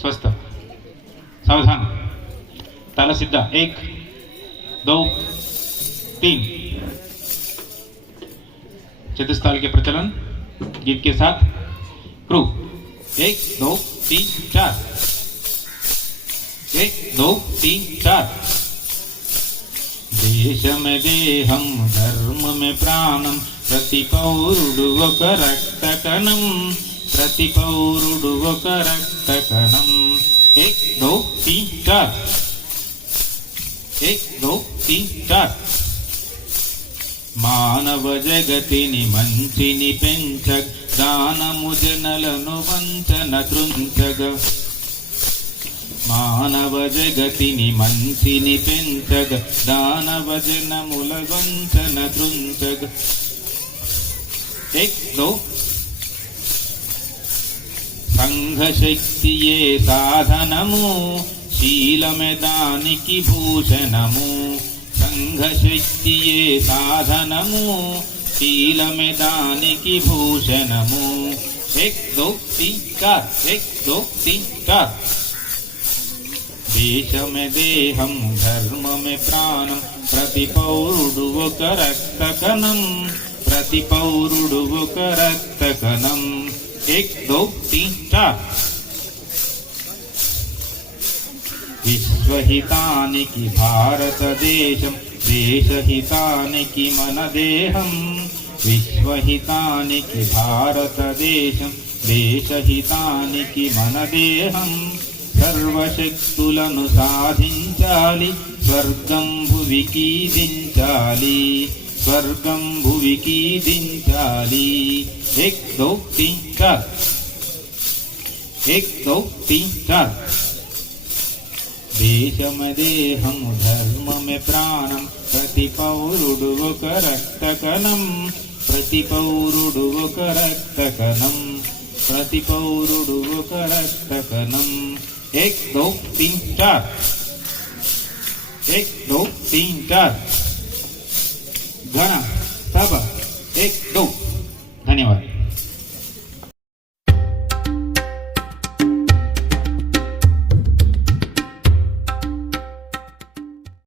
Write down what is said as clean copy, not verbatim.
स्वस्थ सावधान ताला सीधा 1 2 3 चतुस्ताल के प्रचलन गीत के साथ क्रू 1 2 3 4 1 2 3 4 देश में देहम धर्म में प्राणम प्रति पौरुडु ఒక రక్త కణం प्रति पौरुडु ఒక రక్త కణం 1 2 3 4 1 2 3 4 మానవ జగతిని మంచిని పెంచగ దానము జనలను వంచన దృంచగ మానవ జగతిని మంచిని పెంచగ దానవ జనముల వంచన దృంచగ 1 2 సంఘ శక్తియే సాధనము శీలమే దానికి భూషణము సంఘ శక్తియే సాధనము శీలమే దానికి భూషణము 1 2 3 4 1 2 3 4 देश में देहम धर्म में प्राणम प्रति पौरुडु ఒక రక్త కణం प्रति पौरुडु ఒక రక్త కణం 1 2 3 4 విశ్వహితానికి భారతదేశం దేశహితానికి మన దేహం విశ్వహితానికి భారతదేశం దేశహితానికి మన దేహం సర్వశక్తులను సాధించాలి స్వర్గం భువికి దించాలి స్వర్గం భువికి దించాలి 1 2 3 4 1 2 3 4 దేశమ దేహము ధర్మమే ప్రాణం ప్రతి పౌరుడు ఒక రక్త కణం ప్రతి పౌరుడు ఒక రక్త కణం ప్రతి పౌరుడు ఒక రక్త కణం 1 2 3 4 1 2 3 4 घना सब 1 2 धन्यवाद।